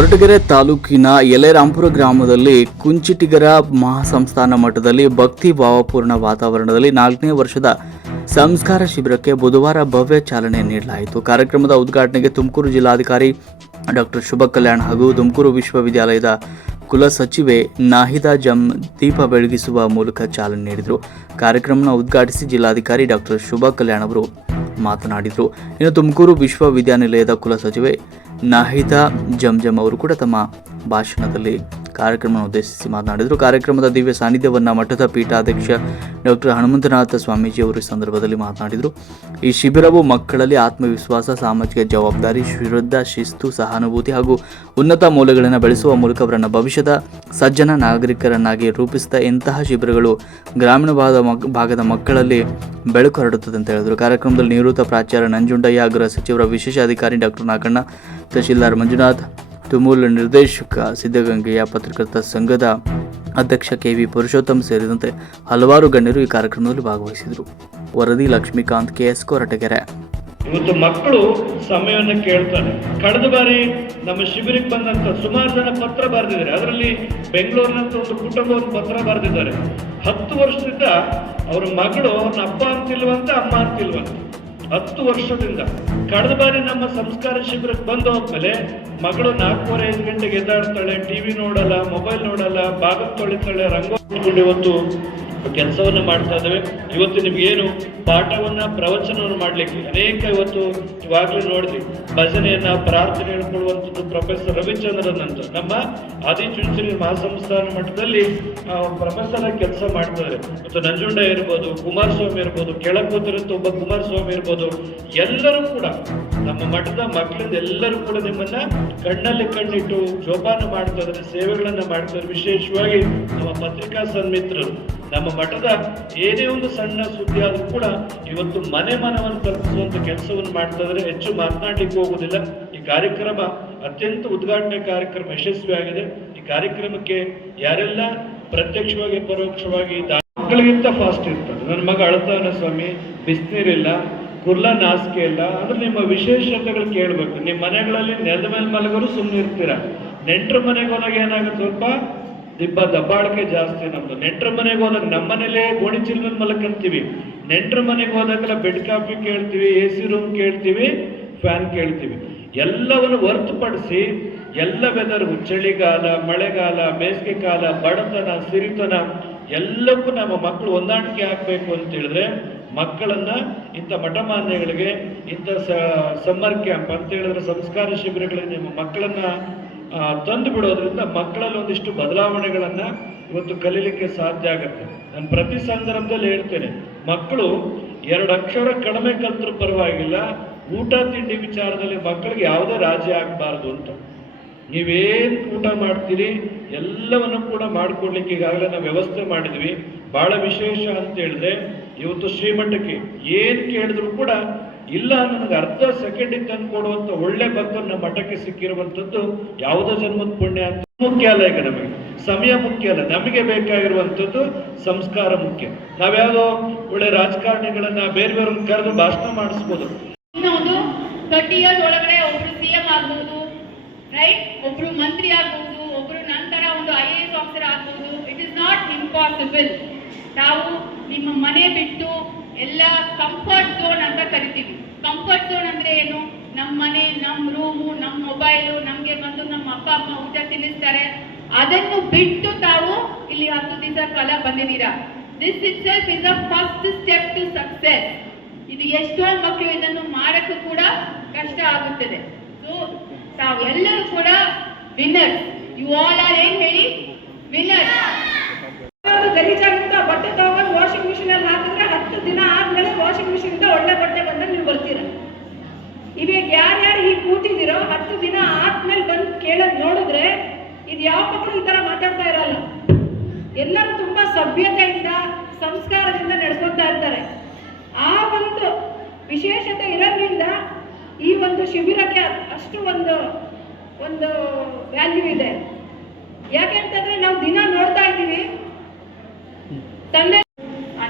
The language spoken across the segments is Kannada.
ಕೊರಟಗೆರೆ ತಾಲೂಕಿನ ಯಲೆರಾಂಪುರ ಗ್ರಾಮದಲ್ಲಿ ಕುಂಚಿಟಿಗರ ಮಹಾಸಂಸ್ಥಾನ ಮಠದಲ್ಲಿ ಭಕ್ತಿ ಭಾವಪೂರ್ಣ ವಾತಾವರಣದಲ್ಲಿ ನಾಲ್ಕನೇ ವರ್ಷದ ಸಂಸ್ಕಾರ ಶಿಬಿರಕ್ಕೆ ಬುಧವಾರ ಭವ್ಯ ಚಾಲನೆ ನೀಡಲಾಯಿತು. ಕಾರ್ಯಕ್ರಮದ ಉದ್ಘಾಟನೆಗೆ ತುಮಕೂರು ಜಿಲ್ಲಾಧಿಕಾರಿ ಡಾಕ್ಟರ್ ಶುಭ ಕಲ್ಯಾಣ್ ಹಾಗೂ ತುಮಕೂರು ವಿಶ್ವವಿದ್ಯಾಲಯದ ಕುಲಸಚಿವೆ ನಾಹಿದಾ ಜಮ್ ದೀಪ ಬೆಳಗಿಸುವ ಮೂಲಕ ಚಾಲನೆ ನೀಡಿದರು. ಕಾರ್ಯಕ್ರಮವನ್ನು ಉದ್ಘಾಟಿಸಿ ಜಿಲ್ಲಾಧಿಕಾರಿ ಡಾಕ್ಟರ್ ಶುಭ ಕಲ್ಯಾಣ್ ಅವರು ಮಾತನಾಡಿದರು. ಇನ್ನು ತುಮಕೂರು ವಿಶ್ವವಿದ್ಯಾನಿಲಯದ ಕುಲಸಚಿವೆ ನಾಹಿದಾ ಜಂಜಮ್ ಅವರು ಕೂಡ ತಮ್ಮ ಭಾಷಣದಲ್ಲಿ ಕಾರ್ಯಕ್ರಮವನ್ನು ಉದ್ದೇಶಿಸಿ ಮಾತನಾಡಿದರು. ಕಾರ್ಯಕ್ರಮದ ದಿವ್ಯ ಸಾನ್ನಿಧ್ಯವನ್ನು ಮಠದ ಪೀಠಾಧ್ಯಕ್ಷ ಡಾಕ್ಟರ್ ಹನುಮಂತನಾಥ ಸ್ವಾಮೀಜಿ ಅವರು ಈ ಸಂದರ್ಭದಲ್ಲಿ ಮಾತನಾಡಿದರು. ಈ ಶಿಬಿರವು ಮಕ್ಕಳಲ್ಲಿ ಆತ್ಮವಿಶ್ವಾಸ, ಸಾಮಾಜಿಕ ಜವಾಬ್ದಾರಿ, ಶ್ರದ್ಧಾ, ಶಿಸ್ತು, ಸಹಾನುಭೂತಿ ಹಾಗೂ ಉನ್ನತ ಮೌಲ್ಯಗಳನ್ನು ಬೆಳೆಸುವ ಮೂಲಕ ಅವರನ್ನು ಭವಿಷ್ಯದ ಸಜ್ಜನ ನಾಗರಿಕರನ್ನಾಗಿ ರೂಪಿಸಿದ ಇಂತಹ ಶಿಬಿರಗಳು ಗ್ರಾಮೀಣ ಭಾಗದ ಭಾಗದ ಮಕ್ಕಳಲ್ಲಿ ಬೆಳಕು ಹರಡುತ್ತದೆ ಅಂತ ಹೇಳಿದರು. ಕಾರ್ಯಕ್ರಮದಲ್ಲಿ ನಿವೃತ್ತ ಪ್ರಾಚಾರ್ಯ ನಂಜುಂಡಯ್ಯ, ಗೃಹ ಸಚಿವರ ವಿಶೇಷ ಅಧಿಕಾರಿ ಡಾಕ್ಟರ್ ನಾಗಣ್ಣ, ತಹಶೀಲ್ದಾರ್ ಮಂಜುನಾಥ್ ತುಮೂಲ್ ನಿರ್ದೇಶಕ ಸಿದ್ಧಗಂಗೆಯ ಪತ್ರಕರ್ತ ಸಂಘದ ಅಧ್ಯಕ್ಷ ಕೆ ವಿ ಪುರುಷೋತ್ತಮ್ ಸೇರಿದಂತೆ ಹಲವಾರು ಗಣ್ಯರು ಈ ಕಾರ್ಯಕ್ರಮದಲ್ಲಿ ಭಾಗವಹಿಸಿದರು. ವರದಿ ಲಕ್ಷ್ಮೀಕಾಂತ್ ಕೆಎಸ್ ಕೊರಟಗೆರೆ. ಇವತ್ತು ಮಕ್ಕಳು ಸಮಯವನ್ನು ಕೇಳ್ತಾರೆ. ಕಳೆದ ಬಾರಿ ನಮ್ಮ ಶಿಬಿರಕ್ಕೆ ಬಂದಂತ ಸುಮಾರು ಜನ ಪತ್ರ ಬರೆದಿದ್ದಾರೆ. ಅದರಲ್ಲಿ ಬೆಂಗಳೂರಿನಂತ ಒಂದು ಕುಟುಂಬ ಒಂದು ಪತ್ರ ಬರೆದಿದ್ದಾರೆ. ಹತ್ತು ವರ್ಷದಿಂದ ಅವ್ರ ಮಗಳು ಅವ್ರನ್ನ ಅಪ್ಪ ಅಂತಿಲ್ವಂತ ಅಮ್ಮ ಅಂತಿಲ್ವಂತ. ಹತ್ತು ವರ್ಷದಿಂದ ಕಳೆದ ಬಾರಿ ನಮ್ಮ ಸಂಸ್ಕಾರ ಶಿಬಿರಕ್ಕೆ ಬಂದು ಹೋದ್ಮೇಲೆ ಮಗಳು ನಾಲ್ಕೂವರೆ ಐದು ಗಂಟೆಗೆ ಎದ್ದಾಡ್ತಾಳೆ, ಟಿವಿ ನೋಡಲ್ಲ, ಮೊಬೈಲ್ ನೋಡಲ್ಲ, ಬಾಗಿಲು ತೊಳಿತಾಳೆ, ರಂಗೋಲಿ ಇವತ್ತು ಕೆಲಸವನ್ನು ಮಾಡ್ತಾ ಇದ್ದೇವೆ. ಇವತ್ತು ನಿಮಗೇನು ಪಾಠವನ್ನ, ಪ್ರವಚನವನ್ನು ಮಾಡ್ಲಿಕ್ಕೆ ಅನೇಕ ಇವತ್ತು ಇವಾಗಲೂ ನೋಡಿದ್ವಿ. ಭಜನೆಯನ್ನು, ಪ್ರಾರ್ಥನೆ ಹೇಳ್ಕೊಳ್ಳುವಂಥದ್ದು ಪ್ರೊಫೆಸರ್ ರವಿಚಂದ್ರನ್ ಅಂತ. ನಮ್ಮ ಆದಿಚುಂಚನಗಿರಿ ಮಹಾಸಂಸ್ಥಾನ ಮಟ್ಟದಲ್ಲಿ ಪ್ರೊಫೆಸರ್ ಕೆಲಸ ಮಾಡ್ತಾರೆ ಮತ್ತು ನಂಜುಂಡ ಇರ್ಬೋದು, ಕುಮಾರಸ್ವಾಮಿ ಇರ್ಬೋದು ಕೆಳಕೂತರಂತ ಒಬ್ಬ ಕುಮಾರಸ್ವಾಮಿ ಇರ್ಬೋದು, ಎಲ್ಲರೂ ಕೂಡ, ನಮ್ಮ ಮಠದ ಮಕ್ಕಳಿಂದ ಎಲ್ಲರೂ ಕೂಡ ನಿಮ್ಮನ್ನ ಕಣ್ಣಲ್ಲಿ ಕಣ್ಣಿಟ್ಟು ಜೋಪಾನ ಮಾಡ್ತಾ ಇದ್ದಾರೆ, ಸೇವೆಗಳನ್ನ ಮಾಡ್ತಾರೆ ವಿಶೇಷವಾಗಿ ನಮ್ಮ ಪತ್ರಿಕಾ ಸನ್ಮಿತ್ರರು. ನಮ್ಮ ಮಠದ ಏನೇ ಒಂದು ಸಣ್ಣ ಸುದ್ದಿ ಆದರೂ ಕೂಡ ಇವತ್ತು ಮನೆ ಮನವನ್ನು ತಲುಪಿಸುವಂತ ಕೆಲಸವನ್ನು ಮಾಡ್ತಾ ಇದ್ರೆ ಹೆಚ್ಚು ಮಾತನಾಡ್ಲಿಕ್ಕೆ ಹೋಗುದಿಲ್ಲ ಈ ಕಾರ್ಯಕ್ರಮ ಅತ್ಯಂತ ಉದ್ಘಾಟನೆ ಕಾರ್ಯಕ್ರಮ ಯಶಸ್ವಿಯಾಗಿದೆ ಈ ಕಾರ್ಯಕ್ರಮಕ್ಕೆ ಯಾರೆಲ್ಲ ಪ್ರತ್ಯಕ್ಷವಾಗಿ, ಪರೋಕ್ಷವಾಗಿ ಮಕ್ಕಳಿಗಿಂತ ಫಾಸ್ಟ್ ಇರ್ತದೆ. ನನ್ನ ಮಗ ಅಳ್ತಾನ ಸ್ವಾಮಿ ಬಿಸಿನೀರಿಲ್ಲ, ಕುರ್ಲ ನಾಸಿಕೆ ಇಲ್ಲ. ಅಂದ್ರೆ ನಿಮ್ಮ ವಿಶೇಷತೆಗಳು ಕೇಳಬೇಕು. ನಿಮ್ಮ ಮನೆಗಳಲ್ಲಿ ನೆಲದ ಮೇಲೆ ಮಲಗರು ಸುಮ್ಮನೆ ಇರ್ತೀರ ನೆಂಟರ ಮನೆಗೆ ಹೋದಾಗ ಏನಾಗುತ್ತೆ? ಸ್ವಲ್ಪ ದಿಬ್ಬ ದಬ್ಬಾಳಿಕೆ ಜಾಸ್ತಿ ನಮ್ದು. ನೆಂಟ್ರ ಮನೆಗೆ ಹೋದಾಗ ನಮ್ಮ ಮನೇಲೆ ಗೋಣಿ ಚಿಲ್ಮನ್ ಮಲಕಂತೀವಿ ನೆಂಟ್ರ ಮನೆಗೆ ಹೋದಾಗೆಲ್ಲ ಬೆಡ್ ಕಾಫಿ ಕೇಳ್ತೀವಿ, ಎ ಸಿ ರೂಮ್ ಕೇಳ್ತೀವಿ, ಫ್ಯಾನ್ ಕೇಳ್ತೀವಿ. ಎಲ್ಲವನ್ನು ಹೊರತುಪಡಿಸಿ ಎಲ್ಲ ವೆದರ್ ಚಳಿಗಾಲ ಮಳೆಗಾಲ, ಬೇಸಿಗೆ ಕಾಲ, ಬಡತನ, ಸಿರಿತನ ಎಲ್ಲಕ್ಕೂ ನಮ್ಮ ಮಕ್ಕಳು ಹೊಂದಾಣಿಕೆ ಆಗಬೇಕು ಅಂತ ಹೇಳಿದ್ರೆ ಮಕ್ಕಳನ್ನ ಇಂಥ ಮಠಮಾನ್ಯಗಳಿಗೆ ಇಂಥ ಸಮ್ಮರ್ ಕ್ಯಾಂಪ್ ಅಂತ ಹೇಳಿದ್ರೆ ಸಂಸ್ಕಾರ ಶಿಬಿರಗಳಿಗೆ ನಿಮ್ಮ ಮಕ್ಕಳನ್ನ ತಂದು ಬಿಡೋದ್ರಿಂದ ಮಕ್ಕಳಲ್ಲಿ ಒಂದಿಷ್ಟು ಬದಲಾವಣೆಗಳನ್ನ ಇವತ್ತು ಕಲೀಲಿಕ್ಕೆ ಸಾಧ್ಯ ಆಗುತ್ತೆ. ನಾನು ಪ್ರತಿ ಸಂದರ್ಭದಲ್ಲಿ ಹೇಳ್ತೇನೆ, ಮಕ್ಕಳು ಎರಡು ಅಕ್ಷರ ಕಡಿಮೆ ಕಲ್ತರೂ ಪರವಾಗಿಲ್ಲ, ಊಟ ತಿಂಡಿ ವಿಚಾರದಲ್ಲಿ ಮಕ್ಕಳಿಗೆ ಯಾವುದೇ ರಾಜಿ ಆಗಬಾರ್ದು ಅಂತ. ನೀವೇನು ಊಟ ಮಾಡ್ತೀರಿ, ಎಲ್ಲವನ್ನು ಕೂಡ ಮಾಡಿಕೊಡ್ಲಿಕ್ಕೆ ಈಗಾಗಲೇ ನಾವು ವ್ಯವಸ್ಥೆ ಮಾಡಿದ್ವಿ. ಬಹಳ ವಿಶೇಷ ಅಂತ ಹೇಳಿದ್ರೆ, ಇವತ್ತು ಶ್ರೀಮಠಕ್ಕೆ ಏನು ಕೇಳಿದ್ರು ಕೂಡ ಇಲ್ಲ ನನಗೆ ಅರ್ಧ ಸೆಕೆಂಡಿಗೆ ತಂದು ಕೊಡುವಂತ ಒಳ್ಳೆ ಭಕ್ತರು ನಮ್ಮ ಮಠಕ್ಕೆ ಸಿಕ್ಕಿರುವಂತದ್ದು ಯಾವುದೋ ಜನ್ಮದ ಪುಣ್ಯ ಅಂತ ಮುಖ್ಯ ಅಲ್ಲ ಈಗ ನಮಗೆ. ಸಮಯ ಮುಖ್ಯ ಅಲ್ಲ. ನಮಗೆ ಬೇಕಾಗಿರುವಂತದ್ದು ಸಂಸ್ಕಾರ ಮುಖ್ಯ. ನಾವ್ಯಾವುದೋ ಒಳ್ಳೆ ರಾಜಕಾರಣಿಗಳನ್ನ ಬೇರೆ ಬೇರೆ ಕರೆದು ಭಾಷಣ ಮಾಡಿಸ್ಬೋದು. ಇನ್ನೊಂದು ಒಬ್ರು ರೈಟ್ ಒಬ್ರು ಮಂತ್ರಿ ಆಗ್ಬಹುದು ಒಬ್ರು ನಂತರ ಒಂದು ಐ ಎ ಎಸ್ ಆಫೀಸರ್ ಆಗ್ಬಹುದು ಇಟ್ ಇಸ್ ನಾಟ್ ಇಂಪಾಸಿಬಲ್ ನಾವು ನಿಮ್ಮ ಮನೆ ಬಿಟ್ಟು ಎಲ್ಲ ಕಂಫರ್ಟ್ ಝೋನ್ ಅಂತ ಕರಿತೀವಿ. ಕಂಫರ್ಟ್ ಝೋನ್ ಅಂದ್ರೆ ಏನು? ನಮ್ಮ ಮನೆ ನಮ್ಮ ರೂಮು ನಮ್ಮ ಮೊಬೈಲು ನಮಗೆ ಬಂದು ನಮ್ಮ ಅಪ್ಪ, ಅಮ್ಮ ಊಟ ತಿನ್ನಿಸ್ತಾರೆ. ಅದನ್ನು ಬಿಟ್ಟು ತಾವು ಇಲ್ಲಿ ಹತ್ತು ದಿವಸ ಕಾಲ ಬಂದಿದ್ದೀರಾ? This itself is a first step to success ಇದು ಎಷ್ಟೋ ಮಕ್ಕಳು ಇದನ್ನು ಮಾಡಕ್ಕೂ ಕೂಡ ಕಷ್ಟ ಆಗುತ್ತದೆ. ಸೊ ತಾವೆಲ್ಲರೂ ಕೂಡ ವಿನ್ನರ್ಸ್ ಯು ಆಲ್ ಆರ್ ಏನ್ ಹೇಳಿ? ವಿನ್ನರ್ ಅದು ಗಲೀಜಾಗಿರುತ್ತೆ ಆ ಬಟ್ಟೆ ತಗೊಂಡು ವಾಷಿಂಗ್ ಮಿಷಿನ್ ಅಲ್ಲಿ ಹಾಕಿದ್ರೆ ಹತ್ತು ದಿನ ಆದ್ಮೇಲೆ ವಾಷಿಂಗ್ ಮಿಷಿನ್ ಇಂದ ಒಳ್ಳೆ ಬಟ್ಟೆ ಬಂದಾಗ ನೀವು ಬರ್ತೀರ ಇವಾಗ ಯಾರ್ಯಾರು ಹೀಗೆ ಕೂತಿದ್ದೀರೋ ಹತ್ತು ದಿನ ಆದ್ಮೇಲೆ ಬಂದು ಕೇಳೋದು ನೋಡಿದ್ರೆ ಇದು ಯಾವ ಮಕ್ಕಳು ಈ ತರ ಮಾತಾಡ್ತಾ ಇರಲ್ಲ. ಎಲ್ಲರೂ ತುಂಬಾ ಸಭ್ಯತೆಯಿಂದ, ಸಂಸ್ಕಾರದಿಂದ ನಡ್ಕೊತಾ ಇರ್ತಾರೆ. ಆ ಒಂದು ವಿಶೇಷತೆ ಇರೋದ್ರಿಂದ ಈ ಒಂದು ಶಿಬಿರಕ್ಕೆ ಅಷ್ಟು ಒಂದು ಒಂದು ವ್ಯಾಲ್ಯೂ ಇದೆ. ಯಾಕೆ ಅಂತಂದ್ರೆ ನಾವು ದಿನ ನೋಡ್ತಾ ಇದ್ದೀವಿ. ತಂದೆ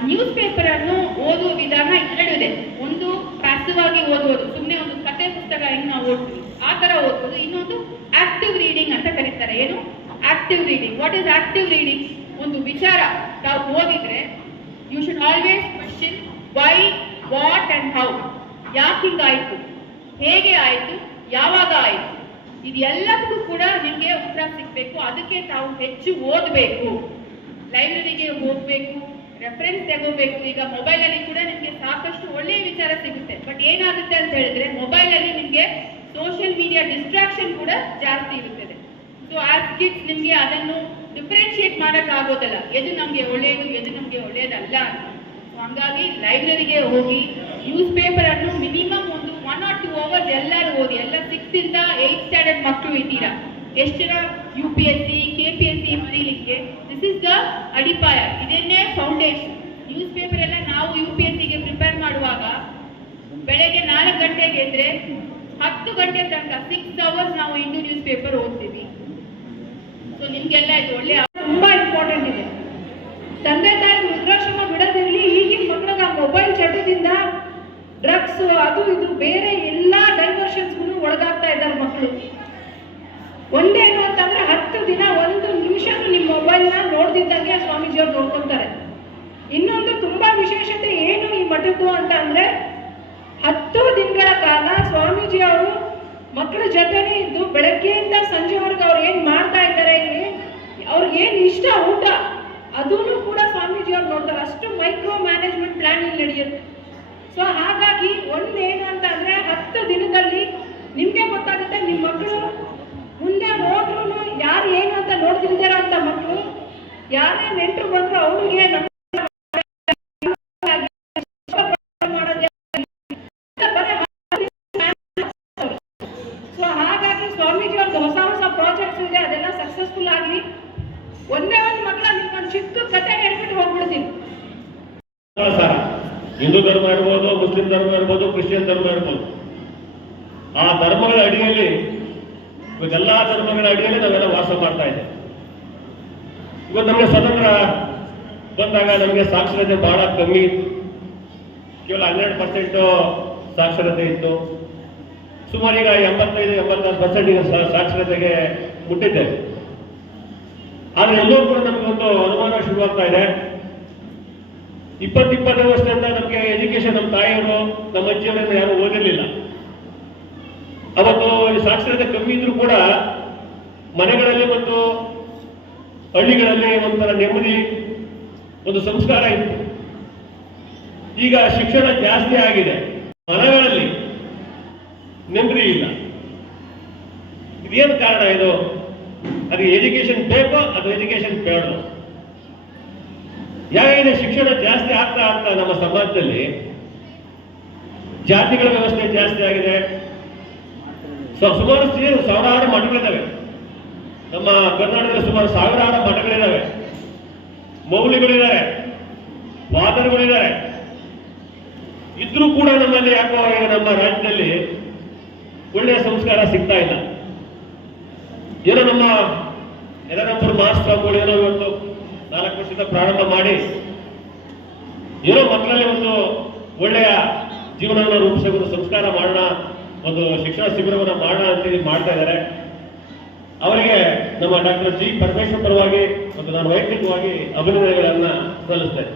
ನ್ಯೂಸ್ ಪೇಪರ್ ಅನ್ನು ಓದುವ ವಿಧಾನ ಎರಡು ಇದೆ ಒಂದು ಪ್ಯಾಸಿವ್ ಆಗಿ ಓದುವುದು ಸುಮ್ಮನೆ ಒಂದು ಕತೆ ಪುಸ್ತಕ ಹೆಂಗ್ ನಾವು ಓದ್ತೀವಿ ಆ ತರ ಇನ್ನೊಂದು ಆಕ್ಟಿವ್ ಆಕ್ಟಿವ್ ರೀಡಿಂಗ್ ಅಂತ ಕರೀತಾರೆ. ಏನು? Active reading what is active reading ಒಂದು ವಿಚಾರ. ತಾವು ಓದಿದ್ರೆ you should always question why what and how ಯಾಕೆ ಹಿಂಗಾಯ್ತು? ಹೇಗೆ ಆಯ್ತು? ಯಾವಾಗ ಆಯ್ತು? ಇದೆಲ್ಲದಕ್ಕೂ ಕೂಡ ನಿಮಗೆ ಉತ್ತರ ಸಿಗಬೇಕು. ಅದಕ್ಕೆ ತಾವು ಹೆಚ್ಚು ಓದಬೇಕು. ಲೈಬ್ರರಿಗೆ ಹೋಗಬೇಕು ರೆಫರೆನ್ಸ್ ತಗೋಬೇಕು. ಈಗ ಮೊಬೈಲಲ್ಲಿ ಕೂಡ ನಿಮಗೆ ಸಾಕಷ್ಟು ಒಳ್ಳೆಯ ವಿಚಾರ ಸಿಗುತ್ತೆ. ಬಟ್ ಏನಾಗುತ್ತೆ ಅಂತ ಹೇಳಿದ್ರೆ ಮೊಬೈಲಲ್ಲಿ ನಿಮಗೆ ಸೋಷಿಯಲ್ ಮೀಡಿಯಾ ಡಿಸ್ಟ್ರಾಕ್ಷನ್ ಕೂಡ ಜಾಸ್ತಿ ಇರುತ್ತದೆ. ಸೊ ಆಸ್ ಕಿಡ್ಸ್ ನಿಮಗೆ ಅದನ್ನು ಡಿಫ್ರೆನ್ಶಿಯೇಟ್ ಮಾಡೋಕ್ಕಾಗೋದಲ್ಲ ಎದು ನಮಗೆ ಒಳ್ಳೆಯದು ಎದು ನಮಗೆ ಒಳ್ಳೆಯದಲ್ಲ ಅಂತ. So, ಹಂಗಾಗಿ ಲೈಬ್ರರಿಗೆ ಹೋಗಿ ನ್ಯೂಸ್ ಪೇಪರ್ ಅನ್ನು ಮಿನಿಮಮ್ ಒಂದು ಒನ್ ಆರ್ ಟೂ ಅವರ್ಸ್ ಎಲ್ಲರೂ ಓದಿ, ಎಲ್ಲ ಸಿಕ್ಸ್ ಇಂದ ಏಯ್ತ್ ಸ್ಟ್ಯಾಂಡರ್ಡ್ ಮಕ್ಕಳು ಇದ್ದೀರಾ? ಎಷ್ಟು ಜನ? U P S C K P S C ಬರೀಲಿಕ್ಕೆ? ದಿಸ್ ಇಸ್ ದ ಅಡಿಪಾಯ. ಇದನ್ನೇ ಫೌಂಡೇಶನ್ ನ್ಯೂಸ್ ಪೇಪರ್ ಎಲ್ಲ ನಾವು ಯು ಪಿ ಎಸ್ ಸಿಗೆ ಪ್ರಿಪೇರ್ ಮಾಡುವಾಗ ಬೆಳಗ್ಗೆ ನಾಲ್ಕು ಗಂಟೆಗೆ ಎದ್ರೆ ಹತ್ತು ಗಂಟೆ ತನಕ ಸಿಕ್ಸ್ ಅವರ್ಸ್ ನಾವು ಇಂದು ನ್ಯೂಸ್ ಪೇಪರ್ ಓದ್ತೀವಿ. ಸೊ ನಿಮ್ಗೆಲ್ಲ ಇದು ಒಳ್ಳೆ ತುಂಬಾ ಇಂಪಾರ್ಟೆಂಟ್ ಇದೆ. ತಂದೆ ತಾಯಿ ವೃದ್ಧಾಶ್ರಮ ಬಿಡೋದಿರಲಿ, ಈಗಿನ ಮಕ್ಕಳಿಗೆ ಆ ಮೊಬೈಲ್ ಚಟದಿಂದ ಡ್ರಗ್ಸ್ ಅದು ಇದು ಬೇರೆ ಎಲ್ಲ ಡೈವರ್ಷನ್ಸ್ಗೂ ಒಳಗಾಗ್ತಾ ಇದ್ದಾರೆ ಮಕ್ಕಳು ಒಂದೇನು ಅಂತಂದ್ರೆ ಹತ್ತು ದಿನ, ಒಂದು ನಿಮಿಷ ನಿಮ್ಮ ಮೊಬೈಲ್ನ ನೋಡ್ದಿದ್ದಂಗೆ ಸ್ವಾಮೀಜಿಯವ್ರು ನೋಡ್ಕೊತಾರೆ. ಇನ್ನೊಂದು ತುಂಬಾ ವಿಶೇಷತೆ ಏನು ಈ ಮಠದ್ದು ಅಂತ ಅಂದ್ರೆ ಹತ್ತು ದಿನಗಳ ಕಾಲ ಸ್ವಾಮೀಜಿ ಅವರು ಮಕ್ಕಳ ಜೊತೆನೇ ಇದ್ದು ಬೆಳಗ್ಗೆಯಿಂದ ಸಂಜೆವರೆಗೂ ಅವ್ರು ಏನ್ ಮಾಡ್ತಾ ಇದ್ದಾರೆ ಇಲ್ಲಿ, ಅವ್ರಿಗೆ ಏನ್ ಇಷ್ಟ ಊಟ? ಅದನ್ನು ಕೂಡ ಸ್ವಾಮೀಜಿ ಅವ್ರು ನೋಡ್ತಾರೆ. ಅಷ್ಟು ಮೈಕ್ರೋ ಮ್ಯಾನೇಜ್ಮೆಂಟ್ ಪ್ಲಾನ್ ಇಲ್ಲಿ ನಡೆಯುತ್ತೆ. ಸೊ ಹಾಗಾಗಿ ಒಂದೇನು ಅಂತ ಅಂದ್ರೆ ಹತ್ತು ದಿನದಲ್ಲಿ ನಿಮ್ಗೆ ಗೊತ್ತಾಗುತ್ತೆ ನಿಮ್ಮ ಮಕ್ಕಳು ಮುಂದೆ ಹೋದ್ರು ಯಾರು ಏನು ಅಂತ ನೋಡ್ತಿಲ್ದಿರೋ ಅಂತ ಮಕ್ಕಳು, ಯಾರೇ ನೆಂಟರು ಬಂದ್ರು ಅವ್ರಿಗೆ ಹಿಂದೂ ಧರ್ಮ ಇರ್ಬೋದು, ಮುಸ್ಲಿಂ ಧರ್ಮ ಇರ್ಬೋದು, ಕ್ರಿಶ್ಚಿಯನ್ ಧರ್ಮ ಇರ್ಬೋದು. ಆ ಧರ್ಮಗಳ ಅಡಿಯಲ್ಲಿ ಇವತ್ತೆಲ್ಲ ಧರ್ಮಗಳ ಅಡಿಯಲ್ಲಿ ನಾವೆಲ್ಲ ವಾಸ ಮಾಡ್ತಾ ಇದ್ದೇವೆ. ಇವತ್ತು ನಮಗೆ ಸ್ವತಂತ್ರ ಬಂದಾಗ ನಮಗೆ ಸಾಕ್ಷರತೆ ಬಹಳ ಕಮ್ಮಿ ಇತ್ತು. ಕೇವಲ ಹನ್ನೆರಡು ಪರ್ಸೆಂಟು ಸಾಕ್ಷರತೆ ಇತ್ತು. ಸುಮಾರು ಈಗ ಎಂಬತ್ತೈದು, ಎಂಬತ್ತಾರು ಪರ್ಸೆಂಟ್ ಈಗ ಸಾಕ್ಷರತೆಗೆ ಮುಟ್ಟಿದ್ದೇವೆ. ಆದರೆ ಎಲ್ಲರೂ ಕೂಡ ನಮಗೊಂದು ಅನುಮಾನ ಶುರುವಾಗ್ತಾ ಇದೆ. ಇಪ್ಪತ್ತು ಇಪ್ಪತ್ತು ವರ್ಷದಿಂದ ನಮಗೆ ಎಜುಕೇಶನ್ ನಮ್ಮ ತಾಯಿಯವರು, ನಮ್ಮ ಅಜ್ಜಿಯವರೆಲ್ಲ ಯಾರು ಓದಿರಲಿಲ್ಲ. ಅವತ್ತು ಸಾಕ್ಷರತೆ ಕಮ್ಮಿ ಇದ್ರೂ ಕೂಡ ಮನೆಗಳಲ್ಲಿ ಮತ್ತು ಹಳ್ಳಿಗಳಲ್ಲಿ ಒಂಥರ ನೆಮ್ಮದಿ, ಒಂದು ಸಂಸ್ಕಾರ ಇತ್ತು. ಈಗ ಶಿಕ್ಷಣ ಜಾಸ್ತಿ ಆಗಿದೆ. ಮನೆಗಳಲ್ಲಿ ನೆಮ್ಮದಿ ಇಲ್ಲ. ಇದೇನು ಕಾರಣ ಇದು? ಅದು ಎಜುಕೇಶನ್ ಬೇಕೋ, ಅದು ಎಜುಕೇಶನ್ ಬೇಡೋ ಯಾಕಂದ್ರೆ ಶಿಕ್ಷಣ ಜಾಸ್ತಿ ಆಗ್ತಾ ಆಗ್ತಾ ನಮ್ಮ ಸಮಾಜದಲ್ಲಿ ಜಾತಿಗಳ ವ್ಯವಸ್ಥೆ ಜಾಸ್ತಿ ಆಗಿದೆ. ಸುಮಾರು ಸಾವಿರಾರು ಮಠಗಳಿದ್ದಾವೆ. ನಮ್ಮ ಕರ್ನಾಟಕದಲ್ಲಿ ಸುಮಾರು ಸಾವಿರಾರು ಮಠಗಳಿದ್ದಾವೆ. ಮೌಲ್ಯಗಳಿದ್ದಾರೆ. ವಾದರುಗಳಿದ್ದಾರೆ ಇದ್ರೂ ಕೂಡ ನಮ್ಮಲ್ಲಿ ಯಾಕೋ ನಮ್ಮ ರಾಜ್ಯದಲ್ಲಿ ಒಳ್ಳೆಯ ಸಂಸ್ಕಾರ ಸಿಗ್ತಾ ಇಲ್ಲ. ಏನೋ ನಮ್ಮ ಯಲನಂಪುರ ಮಹಾಸ್ವಾಮಿಗಳು ಏನೋ ಇವತ್ತು ನಾಲ್ಕು ಪ್ರಾರಂಭ ಮಾಡಿ ಏನೋ ಮಕ್ಕಳಲ್ಲಿ ಒಂದು ಒಳ್ಳೆಯ ಜೀವನವನ್ನು ರೂಪಿಸೋ ಒಂದು ಸಂಸ್ಕಾರ ಮಾಡೋಣ, ಒಂದು ಶಿಕ್ಷಣ ಶಿಬಿರವನ್ನು ಮಾಡೋಣ ಅಂತೇಳಿ ಮಾಡ್ತಾ ಇದ್ದಾರೆ. ಅವರಿಗೆ ನಮ್ಮ ಡಾಕ್ಟರ್ ಜಿ ಪರಮೇಶ್ವರ್ ಪರವಾಗಿ ಮತ್ತು ನಾನು ವೈಯಕ್ತಿಕವಾಗಿ ಅಭಿನಂದನೆಗಳನ್ನು ಸಲ್ಲಿಸ್ತೇನೆ